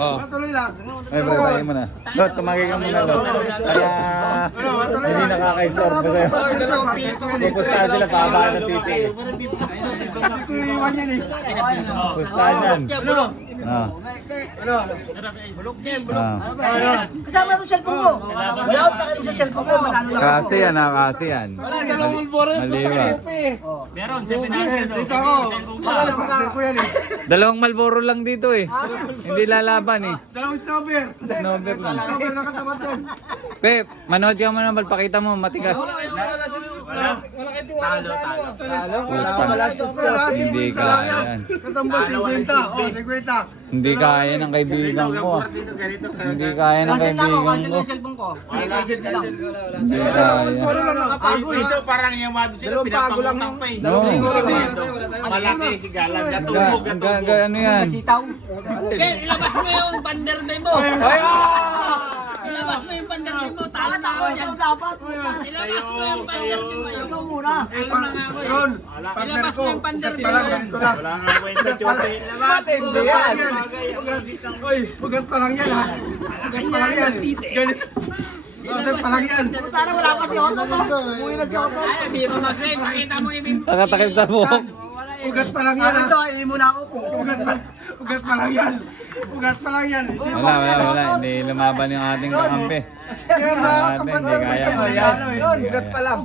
Oh. Matuloy lang. Ay, babayin mo na. Lot, tumagay ka muna, Lot. Kaya hindi nakaka-store. Pupustahan sila, pahabaan ng pipi. Gusto iwan yan eh. Pupustahan yan. Ah. Ah. Kasama itong cellphone ko. Wala akong pakialam sa cellphone ko. Manalo lang. Kasi yan, kasi yan. Maliwa. Meron, 700. Dito ako. Partner ko yan eh. Dalawang Malboro lang dito eh. Hindi lalaban eh. Dalawang snowbeer. Snowbeer lang. Snowbeer na katapat yan. Pe, manood ka mo naman, pakita mo, matigas. Wala kayo tiwala sa ano. Hindi kaya yan. Katambas 50. Oh, 50. Hindi kaya ng kaibigan ko. Hindi kaya ng Cancel na ako. kaibigan Cancel ko. yung cellphone ko. Cancel na lang. Hindi kaya. Parang lang nakapago eh. Dito parang yamado sila, pinapangutang pa eh. No. Malaki si Galang, natulog, natulog. Ano yan? Sitaw. Ken, ilabas mo yung panderbe mo. Ilabas mo yung panderbe mo, talo na ako dyan. Dapat. Ilabas mo yung panderbe mo. Ito muna. Ron, partner Ilabas ko. mo yung panderbe Palang mo. ganito lang. Wala nga kwenta, Chote. Hindi yan. Uy, ugat pa lang yan ha. Ugat pa lang yan. Ganito. Ugat pa lang yan. Sana wala pa si Otto to. Umuwi na si Otto. Ay, hindi mo mag-save. Pakita mo yung Nakatakip sa buhok. Ugat pa lang yan ha. Ito, hindi muna ako po. Ugat pa lang yan. Ugat pa lang yan. Wala. Hindi lumaban yung ating kakampi. Kaya mga Hindi kapatid, kaya. basta may ano eh. Ugat pa lang.